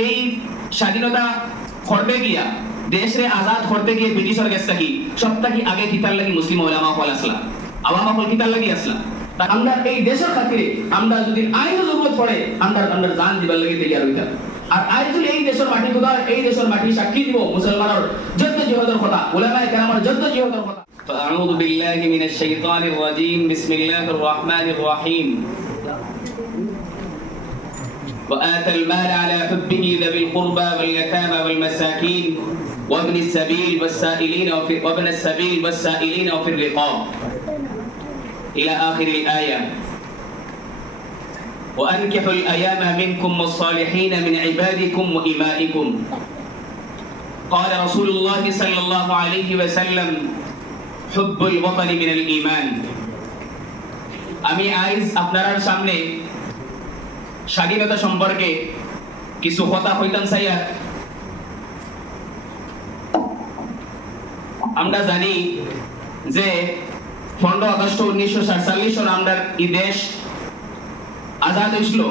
এই স্বাধীনতা করতে গিয়া দেশরে আজাদ করতে গিয়ে ব্রিটিশের কাছ থেকে সবথেকে আগে কিতার লাগি মুসলিম ওলামা হল আসলা আওয়ামা হল কিতার লাগি আসলা তা আমরা এই দেশের খাতিরে আমরা যদি আইন জরুরত পড়ে আমরা আমরা জান দিবার লাগি তৈয়ার হইতাম আর আজ যদি এই দেশের মাটি খোদা এই দেশের মাটি সাক্ষী দিব মুসলমানের যত জিহাদের কথা উলামায়ে কেরামের যত জিহাদের কথা فأعوذ بالله من الشيطان الرجيم بسم الله الرحمن الرحيم وآتى المال على حبه ذوي القربى واليتامى والمساكين وابن السبيل والسائلين وفي وابن السبيل والسائلين وفي الرقاب إلى آخر الآية وأنكحوا الأيام منكم والصالحين من عبادكم وإمائكم قال رسول الله صلى الله عليه وسلم حب الوطن من الإيمان আমি আইজ আপনার সামনে স্বাধীনতা সম্পর্কে কিছু কথা কইতাম চাইয়া আমরা জানি যে পনেরো আগস্ট উনিশশো সাতচল্লিশ সন আমরা এই দেশ আজাদ হয়েছিল।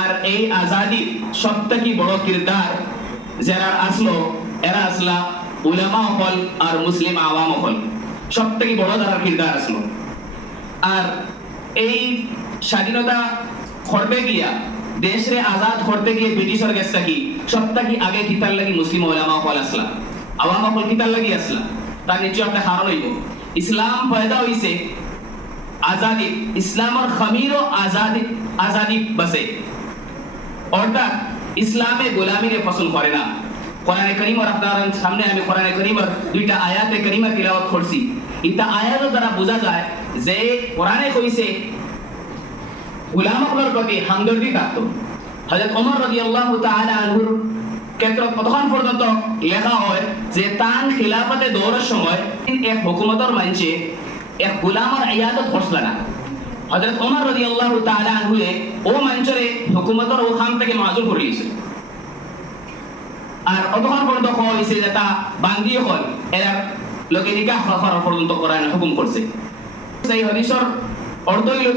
আর এই আজাদি সব থেকে বড় কিরদার যারা আসলো, এরা আসলা উলামা হল আর মুসলিম আওয়াম হল। সব থেকে বড় যারা কিরদার আসলো। আর এই স্বাধীনতা করতে গিয়া, দেশরে আজাদ করতে গিয়ে ব্রিটিশের কাছ থেকে সব থেকে আগে কিতার লাগি মুসলিম ওলামা হল আসলা? আওয়ামা হল কিতার লাগি আসলা? তার নিশ্চয় একটা কারণ হইব। ইসলাম পয়দা হইছে, আজাদি, ইসলামের খামির আজাদি আজাদি বসে। অর্থাৎ, ইসলামে গোলামিরে পছন্দ করে না। কোরআনে করিমর আপনার সামনে আমি কোরআনে করিমর দুইটা আয়াতে করিমা তিলাওয়াত করছি। ইতা আয়াত দ্বারা বোঝা যায় যে কোরআনে কইছে গোলামগুলোর প্রতি হামদর্দি থাকতো হযরত ওমর রাদিয়াল্লাহু তাআলা আনহুর ক্ষেত্রে কতক্ষণ পর্যন্ত লেখা হয় যে তান খিলাফতে দৌড়ের সময় এক হুকুমতর মানছে এক গোলামর আয়াদত করছিল না হযরত ওমর রাদিয়াল্লাহু তাআলা আনহুয়ে ও মঞ্চরে হুকুমতর ও খান থেকে মাজুর করে দিয়েছে আর অতক্ষণ পর্যন্ত হওয়া হয়েছে যে, তা বান্দিয়ে হয়। এরা লোকে নিকাহ করার পর্যন্ত কোরআন হুকুম করছে। সেই হদিসর অর্থ হইল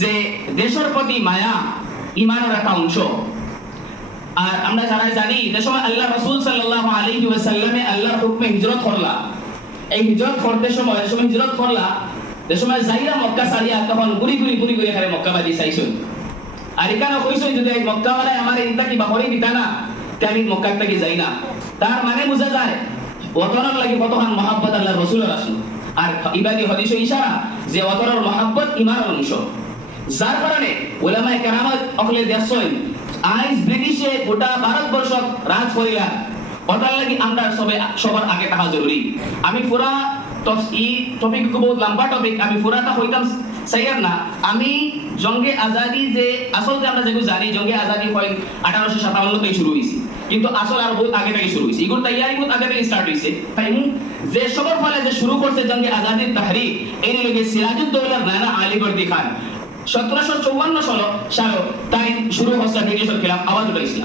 যে দেশের প্রতি মায়া ইমানের একটা অংশ। আর আমরা যারা জানি, যে সময় আল্লাহ রসুল সাল্লাল্লাহু আলাইহি ওয়াসাল্লামে আল্লাহর হুকমে হিজরত করলা। এই হিজরত করতে সময় সময় হিজরত করলা, যে সময় যাইরা মক্কা সারিয়া তখন গুড়ি গুড়ি গুড়ি গুড়ি মক্কা বাদি চাইছুন আর এখানে কইছুন যদি এই মক্কা ওয়ালাই আমার ইনতা কি বাহরি দিতা না, তে আমি মক্কা থেকে যাই না। তার মানে বোঝা যায় ওতনের লাগি কতখান মহাব্বত আল্লাহ রসুলের আসলো। আর ইবাদি হদিস ইশারা যে অতরের মহাব্বত ইমানের অংশ। যার কারণে ওলামায়ে কেরামত অকলে দেখছেন আইজ ব্রিটিশে গোটা ভারতবর্ষ রাজ করিলা। ওটার লাগি আমরা সবে সবার আগে থাকা জরুরি। আমি পুরা তো টপিক বহুত লম্বা টপিক আমি পুরাটা হইতাম সাইয়ার না। আমি জঙ্গে আজাদি যে আসল আমরা যেগুলো জানি, জঙ্গে আজাদি হয় আঠারোশো সাতান্ন শুরু হয়েছে কিন্তু আসল আর বহুত আগে থেকে শুরু হয়েছে এগুলো তৈয়ারি বহুত আগে থেকে স্টার্ট হয়েছে যে সবার ফলে যে শুরু করছে জঙ্গে আজাদির তাহরিক, এই লোকে সিরাজুদ্দৌলার নানা আলিবর্দি খান সতেরোশো চৌয়ান্ন সাল সাল তাই শুরু হচ্ছে ব্রিটিশের খিলাফ আওয়াজ উঠাইছিল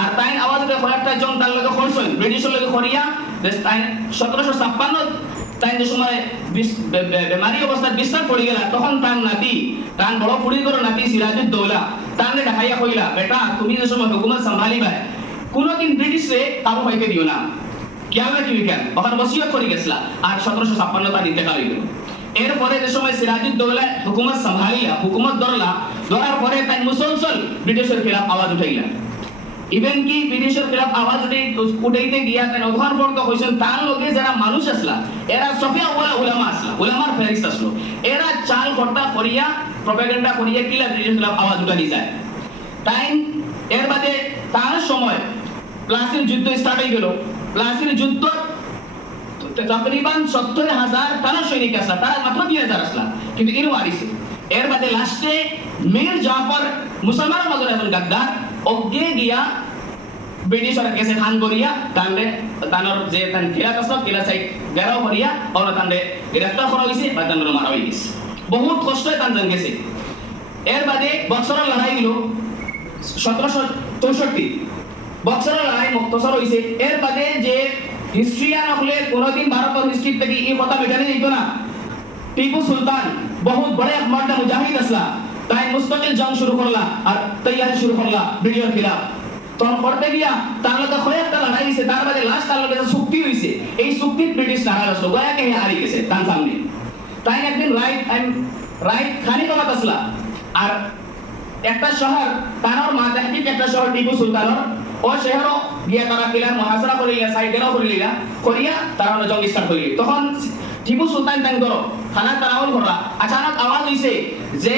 আর তাই আওয়াজ উঠে কয়েকটা জন তার লগে করছেন ব্রিটিশের লগে করিয়া তাই সতেরোশো ছাপ্পান্ন তাই যে সময় বেমারি অবস্থায় বিস্তার পড়ে গেলা, তখন তার নাতি, তার বড় পুরি করে নাতি সিরাজুদ দৌলা তাকে দেখাইয়া কইলা, বেটা, তুমি যে সময় হুকুমত সম্ভালিবা কোনোদিন ব্রিটিশরে কাবু হইতে দিও না। কেমন কি কেন? বসিয়ত করে গেছিলা, আর সতেরোশো ছাপ্পান্ন তার ইন্তেকাল হয়ে গেল এরপরে যে সময় সিরাজউদ্দৌলা হুকুমত সম্ভালিলা হুকুমত ধরলা ধরার পরে তাই মুসলসল ব্রিটিশের খিলাফ আওয়াজ উঠাইলা ইভেন কি ব্রিটিশের খিলাফ আওয়াজ উঠে, উঠাইতে গিয়া তাই অধার হইছেন, তার লগে যারা মানুষ আসলা, এরা সফিয়া ওলা উলামা আসলা, উলামার ফেরিস্ত আসলো। এরা চাল কর্তা করিয়া প্রপাগান্ডা করিয়া কিলা ব্রিটিশের খিলাফ আওয়াজ উঠানি যায়। তাই এর বাদে তার সময় প্লাসির যুদ্ধ স্টার্ট হয়ে গেল। প্লাসির যুদ্ধ তকরিবান সত্তর হাজার তারা সৈনিক আসলা তারা মাত্র দুই হাজার আসলা কিন্তু এরও আরিছে এর বাদে লাস্টে মীর জাফর মুসলমান মাজর এখন গাদ্দার অজ্ঞে গিয়া ব্রিটিশরা কেসে খান করিয়া তানরে যে তান কিলা কাছ কিলা সাইড গেরাও করিয়া গ্রেফতার করা হয়েছে বা মারা হয়ে গেছে বহুত কষ্টে তান জান গেছে। এর বাদে বক্সরের লড়াই হলো সতেরোশো চৌষট্টি। বক্সরের লড়াই মুক্তসর হয়েছে এর বাদে যে হিস্ট্রিয়ান হলে কোনোদিন ভারতের হিস্ট্রি থেকে এই কথা মেটানো যেত না। টিপু সুলতান বহুত বড় এক মর্দা মুজাহিদ আসলা। তাই মুস্তাকিল জং শুরু করলা আর তৈয়ারি শুরু করলা ব্রিটিশের খিলাফ। তখন করতে গিয়া তার লগে কয়েকটা লড়াই হয়েছে তার বাদে লাস্ট তার লগে চুক্তি হয়েছে এই চুক্তিত ব্রিটিশ নারাজ আসলো গয়াকে হে হারিয়ে গেছে, তার সামনে। তাই একদিন রাইট টাইম রাইট খানি কমাত আসলা। আর একটা শহর তার মা একটা শহর টিপু সুলতানর। ও শহর গিয়া তারা কিলার মহাসরা করিলা সাইডেরও করিলা করিয়া তারা জঙ্গ স্টার্ট করিলি তখন টিপু সুলতান তান করো খানা তারাউল করা আচানক আওয়াজ হইছে যে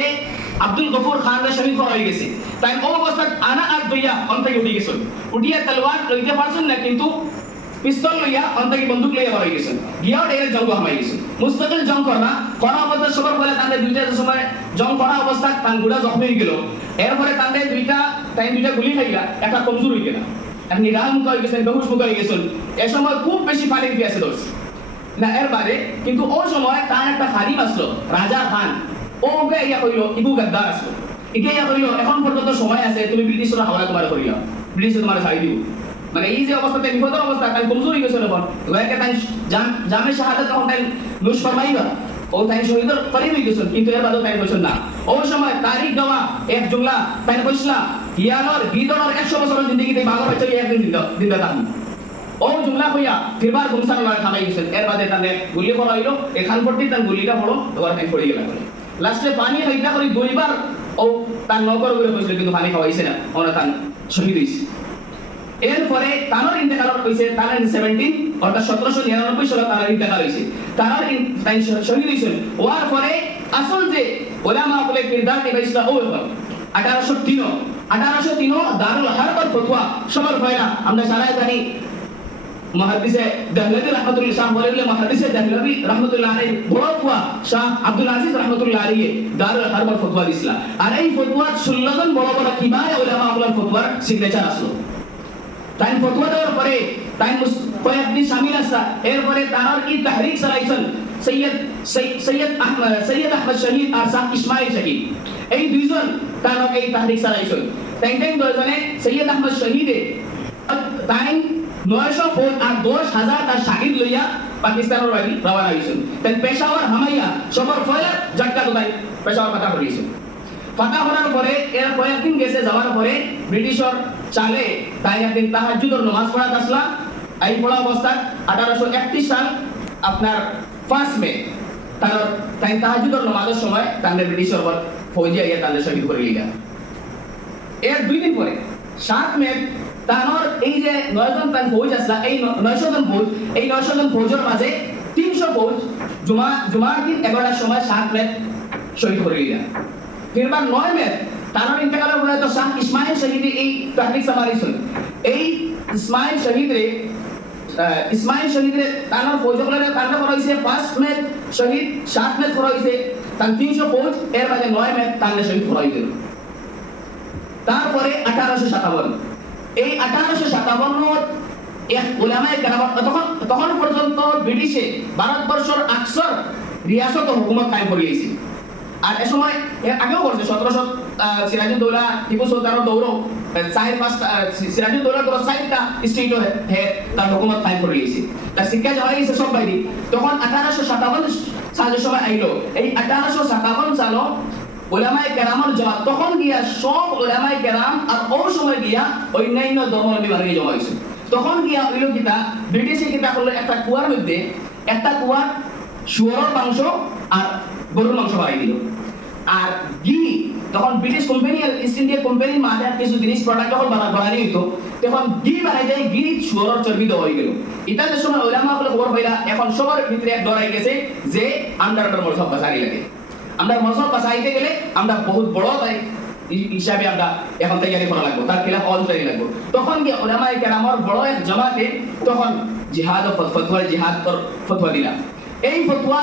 আব্দুল গফুর খান রে শহীদ করা হয়ে গেছে। তাই ও অবস্থা আনা আর দইয়া অন্তকে উঠি গেছে উঠিয়া তলোয়ার লইতে পারছেন না কিন্তু পিস্তল লইয়া অন্তকে বন্দুক লইয়া হয়ে গেছেন গিয়াও ডাইরেক্ট জঙ্গ হামাই গেছে মুস্তাকিল জং করা করা অবস্থা সবার ফলে তাদের দুইটা সময় জং করা অবস্থা তান গুড়া জখমি হয়ে গেল। এরপরে তাদের দুইটা তাই দুইটা গুলি খাইলা একটা কমজোর হয়ে গেল আর নিরাল মুখ হয়ে গেছেন বেহুশ মুখ হয়ে গেছেন, এ সময় খুব বেশি পানি পিয়াছে দোষ। না, এর বাদে, কিন্তু ও সময় তার একটা খাদিম আসলো রাজা খান। ও ওকে ইয়া কইলো, ইবু গাদ্দার আসলো। ইকে ইয়া কইলো, এখন পর্যন্ত সময় আছে, তুমি ব্রিটিশরা হাওলা তোমার করিলা। ব্রিটিশ তোমার ছাড়ি দিব। মানে এই যে অবস্থাতে বিপদের অবস্থা, তাই কমজোর হয়ে গেছে এখন। ওয়াকে তাই জাম শাহাদাত তখন তাই লুজ ফরমাইবা ও তাই শহীদর করিব হয়ে গেছেন, কিন্তু এর বাদেও তাই কইছেন না। ও সময় তারিখ দেওয়া, এক জুমলা, তাই কইছলা হিয়ানোর গিদনোর 100 বছরের জিন্দগিতে বাগর হচ্ছে একদিন দিন দিন দাম ও জুমলা কইয়া ফিরবার গুমসান লড়াই খামাই গেছেন। এর বাদে তাদের গুলি করা হইল। এখান পড়তে তার গুলিটা পড়ো এবার তাই পড়ে গেলা করে লাস্টে পানি হইতা করি দুইবার, ও তার নগর করে হয়েছিল কিন্তু পানি খাওয়াইছে না। ওরা তার শহীদ হয়েছে এরপরে তানোর ইন্তেকাল হয়েছে তার সেভেন্টিন অর্থাৎ সতেরোশো নিরানব্বই সালে তার ইন্তেকাল হয়েছে তাই শহীদ হয়েছেন হওয়ার পরে আসল যে ওলামা বলে কিরদার নিবাইছিল ও আঠারোশো তিনো। আঠারোশো তিনো দারুল হারবার ফতুয়া, সবার ভয়না আমরা সারাই জানি, মহাদিসে দহলভি রহমতুল্লাহ শাহ বলে মহাদিসে দহলভি রহমতুল্লাহ আলাইহি বড় ফুয়া শাহ আব্দুল আজিজ রহমতুল্লাহ আলাইহি দারুল হারবার ফতোয়া দিছিলা আর এই ফতোয়া 16 জন বড় বড় কিবারে উলামা গুলার ফতোয়ার সিগনেচার আসলো। তাই ফতোয়া দেওয়ার পরে তাই কয়েকদিন শামিল আসা এরপরে তার কি তাহরিক চালাইছেন সৈয়দ সৈয়দ আহমদ আহমদ শহীদ আর শাহ ইসমাইল শহীদ। এই দুইজন তার এই তাহরিক চালাইছেন। তাই তাই দুইজনে সৈয়দ আহমদ শহীদে তাই নয়শো ফোর আর দশ হাজার তার শাহিদ লইয়া পাকিস্তানের বাড়ি রওনা হয়েছেন তাই পেশাওয়ার হামাইয়া সবার ফয়লা জাটকা তো তাই পেশাওয়ার কথা করিয়েছেন। ফাতা করার পরে এর কয়েকদিন গেছে, যাওয়ার পরে ব্রিটিশর চালে তাই একদিন তাহাজুদর নামাজ পড়াত আসলা এই পড়া অবস্থা আঠারোশো একত্রিশ সাল আপনার ফার্স্ট মে, তার তাই তাহাজুদর নামাজের সময় তাদের ব্রিটিশর ফৌজি আইয়া তাদের শহীদ করে লিগা এর দুই দিন পরে, সাত মে তানোর এই যে নয়জন তান ফৌজ আসলা, এই নয়শো জন ফৌজ, এই নয়শো জন ফৌজের মাঝে তিনশো ফৌজ জুমা, জুমার দিন এগারোটার সময় সাত মে শহীদ করে লিগা ফিরবার নয় মে তানোর ইন্তেকালের পরে তো শাহ ইসমাইল শহীদ এই তাহরিক সামারি শুন। এই ইসমাইল শহীদ রে ইসমাইল শহীদ রে তানোর ফৌজগুলোরে কান্ড করা হয়েছে ফার্স্ট মে শহীদ সাত মে করা হয়েছে, তার তিনশো ফৌজ, এর মাঝে নয় মে তান্ডে শহীদ করা হয়েছিল। তারপরে আঠারোশো সাতাবন্ন। এই আঠারোশো সাতাবন্ন এক ওলামায়ে কেরাম তখন তখন পর্যন্ত ব্রিটিশে ভারতবর্ষের আকসর রিয়াসত হুকুমত কায়েম করে লিয়েছে আর এ সময় আগেও করছে, সতেরোশো সিরাজুদ্দৌলা, টিপু সুলতানের দৌড় চার পাঁচটা সিরাজুদ্দৌলা দৌড় চারটা স্টেট হে তার হুকুমত কায়েম করে লিয়েছে তার শিক্ষা যাওয়া গেছে সব বাইরে তখন আঠারোশো সাতাবন্ন সালের সময় আইলো। এই আঠারোশো সাতাবন্ন সালও ওলামায়ে কেরামের জমা তখন গিয়া সব ওলামায়ে কেরাম আর ওই সময় গিয়া অন্যান্য ধর্মাবলম্বী মানুষ জমা হয়েছে। তখন গিয়া ওইল কিতা? ব্রিটিশে কিতা করল? একটা কুয়ার মধ্যে একটা কুয়ার শুয়ারের মাংস আর গরুর মাংস বাড়াই দিল। আর ঘি তখন ব্রিটিশ কোম্পানি আর ইস্ট ইন্ডিয়া কোম্পানির মাঝে কিছু জিনিস প্রোডাক্ট যখন বানা বানানি হইতো তখন ঘি বানাই যায় ঘি শুয়ারের চর্বি দেওয়া হয়ে গেল। যে সময় ওলামা বলে খবর পাইলা, এখন সবার ভিতরে এক ডরাই গেছে যে আন্ডার আন্ডার মরসব বাসারি লাগে। আমরা মজহব বাঁচাইতে গেলে আমরা বহুত বড় তাই হিসাবে আমরা এখন তৈরি করা লাগবো, তার খিলাফ অল তৈরি লাগবো। তখন কি ওলামায়ে কেরামর বড় এক জমাতে তখন জিহাদ ও ফত- ফতোয়া জিহাদ ফতোয়া দিলাম। এই ফতোয়া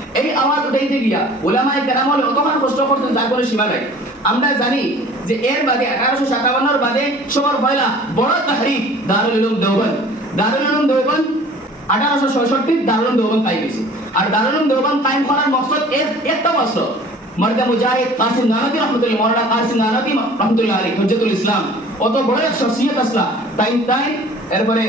এই আওয়াজ উঠাইতে গিয়া ওলামায়ে কেরাম হলে অতখান কষ্ট করছেন যার কোনো সীমা নাই। আমরা জানি যে এর বাদে আঠারোশো সাতান্নর বাদে সবার পয়লা বড় তাহরিক দারুল উলুম দেওবন্দ। দারুল উলুম দেওবন্দ আঠারোশো ছয়ষট্টি দারুল দেওবন্দ কায়েম হয়েছে। আর দারুল দেওবন্দ কায়েম করার মকসদ এর একটা মাত্র। মর্দা মুজাহিদ কাসিম নানবী রহমতুল্লাহ মৌলানা কাসিম রহমতুল্লাহ আলী ইসলাম। অত বড় এক শখসিয়ত আসলা। তাই তাই এরপরে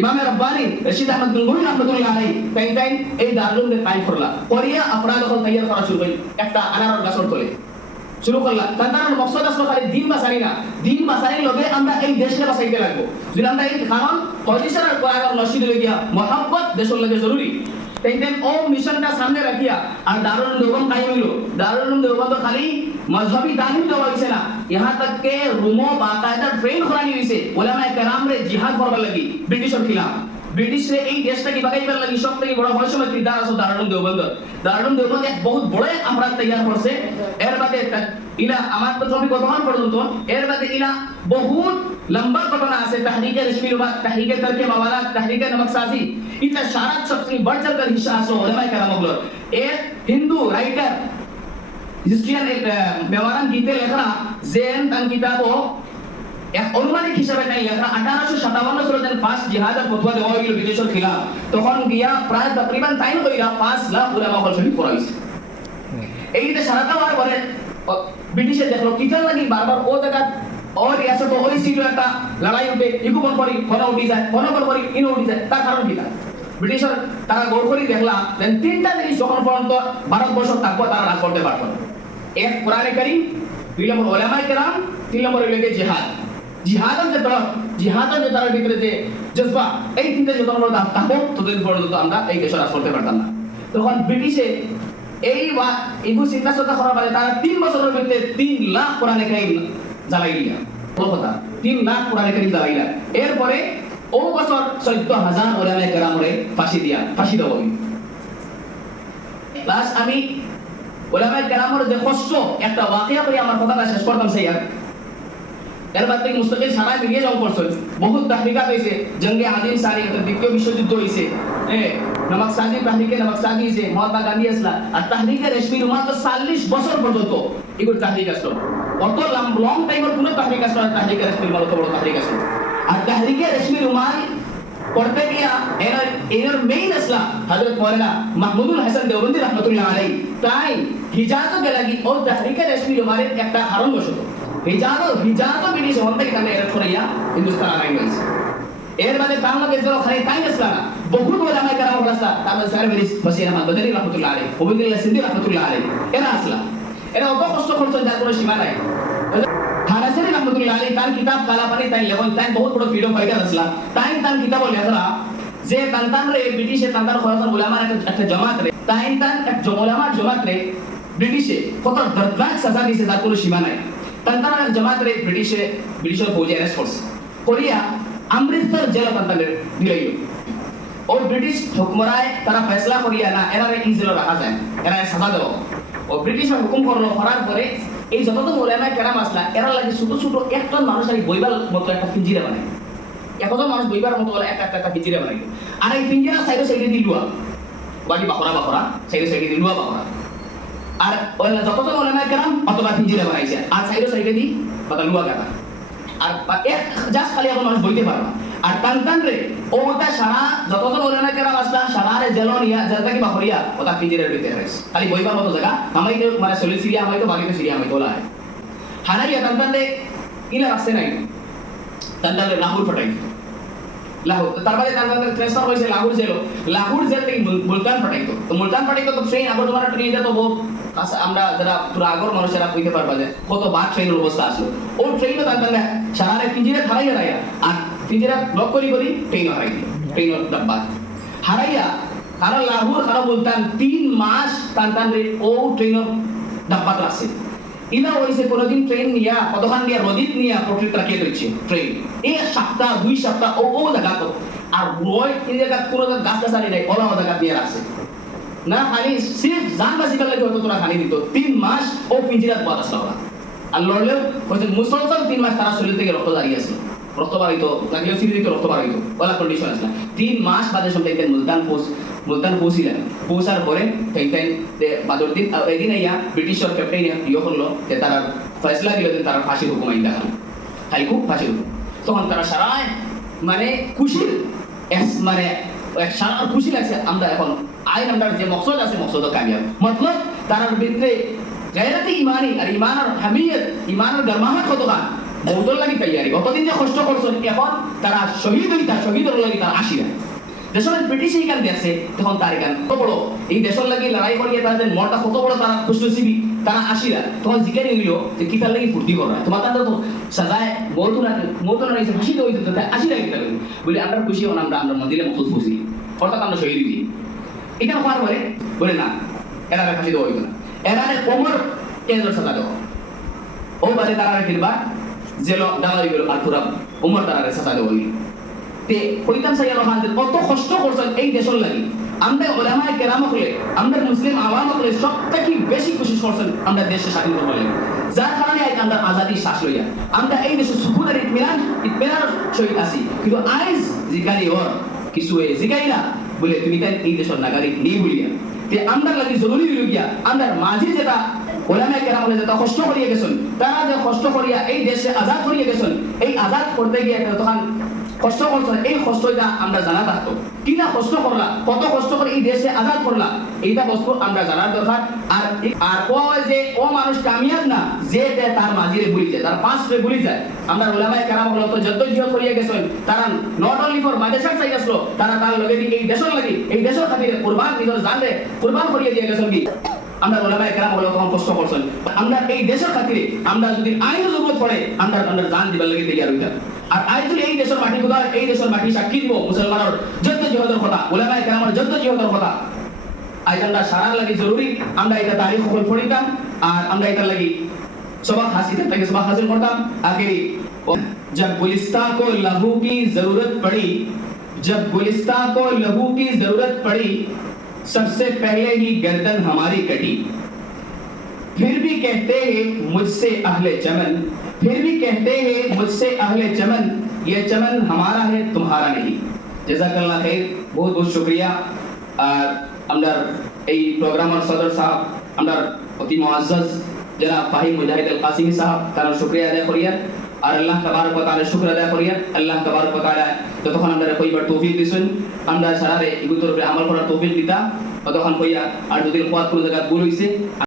ইমামে রব্বানি, রশিদ আহমদ গঙ্গুহি রহমতুল্লাহ আলাই তাই তাই এই দারুল কায়েম করলা করিয়া আপনারা যখন তৈয়ার করা শুরু করি, একটা আনারর গাছর তোলে। শুরু করলাম। তার কারণ মকসদ আসলো খালি দিন বাঁচানি না। দিন বাঁচানির লগে আমরা এই দেশকে বাঁচাইতে লাগবো। যদি আমরা এই কারণ পজিশন আর কোরআন নসিদ গিয়া মহাব্বত দেশের লগে জরুরি। তাই ও মিশনটা সামনে রাখিয়া, আর দারুল দেওবন কায়েম হইল। দারুল দেওবন তো খালি মজহবি তালিম দেওয়া হয়েছে না ইহা তককে রুমো বাকায়দা ট্রেন করানি হয়েছে ওলামায়ে কেরাম রে জিহাদ করবার লাগি ব্রিটিশের খিলাফ ব্রিটিশরে এই দেশটাকে বাগাইবার লাগি সব থেকে বড় বড় সময় দার আছে দারুণ দেওবন্দ দারুণ দেওবন্দ এক বহুত বড় আমরা তৈয়ার করছে এর বাদে ইলা আমার তো ছবি কতক্ষণ পর্যন্ত এর বাদে ইলা বহুত লম্বা ঘটনা আছে তাহরিকে রেশমিলবাদ তাহরিকে তরকে মাওয়ালা তাহরিকে নমকসাজি ইটা সারা সবচেয়ে বড় চলকর হিসা আছে ওলামায়ে কেরাম এর হিন্দু রাইটার হিস্ট্রিয়ান ব্যবহারান গীতে লেখা জেন তান কিতাবও এক অনুমানিক হিসাবে তাই লেখা। আঠারোশো সাতাবন্ন সালে যখন ফার্স্ট জিহাদের ফতোয়া দেওয়া হয়েছিল ব্রিটিশের খিলাফ, তখন গিয়া প্রায় তকরিবান তাইন কইরা পাঁচ লাখ উলামা হল শহীদ করা হয়েছে এইটা সারাটা হওয়ার পরে ব্রিটিশে দেখল কিটার লাগি বারবার ও জায়গা ও রিয়াসত ওই সিটও একটা লড়াই উঠে ইকু করি কোন উঠি যায় কোন বন করি, ইনো উঠি যায়, তার কারণ কিটা ব্রিটিশের তারা গৌর করি দেখলা, দেন তিনটা জিনিস যখন পর্যন্ত ভারতবর্ষ থাকব তারা রাজ করতে পারতো না। এক কোরআনে কারিম, দুই নম্বর ওলামাই কেরাম, তিন নম্বর জিহাদ। জিহাদের যে তরফ জিহাদের যে তার ভিতরে যে জজবা, এই আমরা থাকব ততদিন পর্যন্ত আমরা এই করতে পারতাম না। তখন ব্রিটিশে এই বা চিন্তা করার তারা তিন বছরের মধ্যে তিন লাখ কোরআনে কারিম জ্বালাই দিয়া বড় কথা, তিন লাখ কোরআনে কারিম জ্বালাই দিয়া এরপরে ও বছর চোদ্দ হাজার ওলামায়ে কেরামরে ফাঁসি দিয়া, ফাঁসি দেওয়া আমি ওলামায়ে কেরামর যে কষ্ট, একটা ওয়াকিয়া করে আমার কথাটা শেষ করতাম সেই আর। এর বাদ থেকে মুস্তাকিল সারা মিলিয়ে জং করছেন বহুত তাহরিকাত হয়েছে জঙ্গে আজিম সারি দ্বিতীয় বিশ্বযুদ্ধ হয়েছে এ নমক সাজি তাহরিকে নমক সাজি হয়েছে মহাত্মা গান্ধী আসলা। আর তাহরিকে রেশমি তো চল্লিশ বছর পর্যন্ত এগুলো তাহরিক আসলো। অত লং টাইমের কোনো তাহরিক আসলো না তাহরিকে রেশমি রুমাল অত বড় তাহরিক আসলো। আর তাহরিকে রেশমি রুমাল করতে গিয়া এর এর মেইন আসলা হযরত মাওলানা মাহমুদুল হাসান দেওবন্দি রহমাতুল্লাহ আলাইহি তাই হিজাজও গেলাগি ও তাহরিকে রেশমি রুমালের একটা কারণ বসত হিজাজও হিজাজও হন থেকে তাহলে এর ছড়াইয়া হিন্দুস্তান আগাই হয়েছে এর বাদে তার লগে যে খালি তাই আসলা না বহুত ওলামাই কারাম হলাসা তার মধ্যে স্যার মেরিস বসির আহমদ বদরি রহমাতুল্লাহ আলাইহি ওবায়দুল্লাহ সিদ্দিক রহমাতুল্লাহ আলাইহি এরা আসলা এরা অত কষ্ট করছেন যার কোনো সীমা নাই হানাসেরি রহমতুল্লাহ আলাইহি তার কিতাব কালাপানি তাই লেবন তাই বহুত বড় ফ্রিডম ফাইটার আসলা তাই তার কিতাব লেখরা যে তান্তান রে ব্রিটিশে তান্তান খরচন উলামার একটা জমাত রে তাই তান এক জমালামার জমাত রে ব্রিটিশে কত দর্দনাক সাজা দিছে যার কোনো সীমা নাই তান্তান এক জমাত রে ব্রিটিশে ব্রিটিশের ফৌজি অ্যারেস্ট করছে করিয়া অমৃতসর জেল তান্তানের দিলাইল ও ব্রিটিশ হুকুমরায় তারা ফয়সলা করিয়া না এরা এই জেলে রাখা যায় এরা সাজা দেব ও ব্রিটিশের হুকুম করল করার পরে এই যতজন ওলামায় কেরাম আসলা এরা লাগে ছোট ছোট একজন মানুষ আর বইবার মতো একটা পিঞ্জিরা বানায়। একজন মানুষ বইবার মতো একটা একটা একটা পিঞ্জিরা বানাই আর এই পিঞ্জিরা সাইডে সাইডে দি লুয়া। বাড়ি বাখরা বাখরা, সাইডে সাইডে দি লুয়া বাখরা। আর ওলা যতজন ওলামায় কেরাম অতটা পিঞ্জিরা বানাইছে। আর সাইডে সাইডে দি বাতা লুয়া গাদা আর এক জাস্ট খালি এখন মানুষ বইতে পারবা আর টান টান রে ওটা আসলা সারা রে জেল নিয়া জেলটা কি বাখরিয়া ওটা পিঞ্জিরার ভিতরে রাইছে খালি বইবার মতো জায়গা। আমাই তো মানে সলি সিরিয়া আমাই তো বাকি তো সিরিয়া আমাই তোলা হয় হানাইয়া রে ইলা রাস্তে নাই? রে রাহুল ফটাই লাহোর তারপরে তারপরে ট্রান্সফার হয়েছে লাহোর জেল। লাহোর জেল থেকে মুল- মুলতান পাঠাইতো তো মুলতান পাঠাইতো তো ট্রেন আগর তোমার ট্রেন যেত বহু কাছে আমরা যারা পুরো আগর মানুষেরা বুঝতে পারবা যে, কত বার ট্রেনের অবস্থা আসলো। ও ট্রেনও তার সারা পিঞ্জিরা হারাই হারাইয়া আর পিঞ্জিরা ব্লক করি করি ট্রেন হারাই দিল। ট্রেন ডাব্বা হারাইয়া কারণ লাহোর কারণ মুলতান তিন মাস টান টান রে ও ট্রেন ডাব্বাত ইলা হইছে কোনদিন ট্রেন নিয়া, কতখান নিয়া রদিত নিয়া প্রকৃত রাখিয়ে দিচ্ছে ট্রেন এক সপ্তাহ, দুই সপ্তাহ ও ও জায়গা তো আর রয় এই জায়গা কোনো গাছ গাছালি নাই ওলা জায়গা দিয়ে রাখছে না খালি সির্ফ জান বাঁচিবার লাগে হয়তো তোরা খালি দিত। তিন মাস ও পিঞ্জিরাত বাদ আসলো ওরা। আর লড়লেও হয়তো মুসলসল তিন মাস তারা শরীর থেকে রক্ত দাঁড়িয়ে আসলো রক্ত বাড়িত লাগলেও সিঁড়ি দিত রক্ত বাড়িত ওলা কন্ডিশন আসলো তিন মাস বাদে সব দেখতেন মুলতান পৌঁছ মুলতান পৌঁছিলেন পৌঁছার পরে সেইটাই বাদর দিন এদিন ইয়া ব্রিটিশর ক্যাপ্টেন ইয়ে করল যে তারা ফয়সলা দিল যে তারা ফাঁসির হুকুম আইন দেখানো খুব ফাঁসির হুকুম। তখন তারা সারায় মানে এস- মানে সারা খুশি লাগছে। আমরা এখন আইন, আমরা যে মকসদ আছে মকসদ কামিয়াব। মতলব তার ভিতরে গায়রাতে ইমানি আর ইমান আর হামিয়ত ইমান আর গরমাহাত কত গান মৌদল লাগি তৈয়ারি গতদিন যে কষ্ট করছেন, এখন তারা শহীদ হইতা শহীদ লাগি তারা আসিরা দেশের ব্রিটিশ এইখান আছে তখন তার এখান কত বড়? এই দেশের লাগি লড়াই করিয়ে তাদের মনটা কত বড়, তারা খুশনসিবি তারা আসিরা তখন জিজ্ঞাসা হইল যে, কি তার লাগি ফুর্তি করা? তোমার তাদের তো সাজায় মৌত না মৌত না রয়েছে ফাঁসিতে হইতে তো আসিরা কি তাদের বলে আমরা খুশি হন, আমরা আমরা মন্দিরে মকসুদ খুশি। অর্থাৎ আমরা শহীদ হইছি। এখানে হওয়ার পরে বলে, না এরা ফাঁসি দেওয়া হইতো না। এরা কোমর কেন্দ্র সাজা দেওয়া। ও বাদে তারা ফিরবা জেল হয়ে গেল আর পুরা উমর তারা সাজা দেওয়া বলে তুমি এই দেশের নাগরিক নেই বলিয়া। তে আমরা লাগি জরুরি হইল গিয়া মাঝে যেটা ওলামায়ে কেরাম হলে যেটা কষ্ট করিয়া গেছেন, তারা যে কষ্ট করিয়া এই দেশে আজাদ করিয়া গেছেন, এই আজাদ করতে গিয়ে তখন কষ্ট এই কষ্টটা আমরা জানা থাকতো কিনা কষ্ট করলা কত কষ্ট করে এই দেশে আজাদ করলা এইটা বস্তু আমরা জানার দরকার আর আর ও যে ও মানুষ কামিয়াব না, যে তার মাঝিরে ভুলি যায় তার ভুলি যায়। আমরা তো যত গেছেন তারা নট অনলি ফর মাদেশার আসলো তারা তার লগে, এই দেশের এই দেশের নিজের দিয়ে গেছেন কি? আমরা ওলামায়ে কেরাম তখন কষ্ট করছেন আমরা এই দেশের খাতিরে আমরা যদি আইন জরুরত পড়ে আমরা আমরা জান দিবার লাগে তৈরি হইতাম আর আজ যদি এই দেশের মাটি কোথাও এই দেশের মাটি সাক্ষী দিব মুসলমানের যত জিহাদের কথা ওলামায়ে কেরামের যত জিহাদের কথা আজ আমরা সারার লাগি জরুরি আমরা এটা তারিখ সকল পড়িতাম আর আমরা এটা লাগি সবাক হাসিতে তাকে সবাক হাসিল করতাম আখেরি जब गुलिस्ता को लहू की जरूरत पड़ी जब गुलिस्ता को लहू की जरूरत पड़ी सबसे पहले ही गर्दन हमारी कटी फिर भी कहते हैं मुझसे अहले चमन फिर भी कहते हैं मुझसे अहले चमन ये चमन हमारा है तुम्हारा नहीं जजाकल्ला खैर बहुत बहुत शुक्रिया আর আমরার এই প্রোগ্রামের সদর সাহেব আমরার অতি মুআজ্জাজ জনাব ফাহিম মুজাহিদ আল কাসিমি সাহেব তার শুকরিয়া আদায় করিয়া আর আল্লাহ তাবারক ওয়া তাআলা শুকর আদায় করিয়া আল্লাহ তাবারক ওয়া তাআলা যতক্ষণ আমরা কইবার তৌফিক দিছেন আমরা সারারে ইগুতর উপরে আমল করার তৌফিক দিতা ততক্ষণ কইয়া আর যদি কোয়াত কোনো জায়গা ভুল হইছে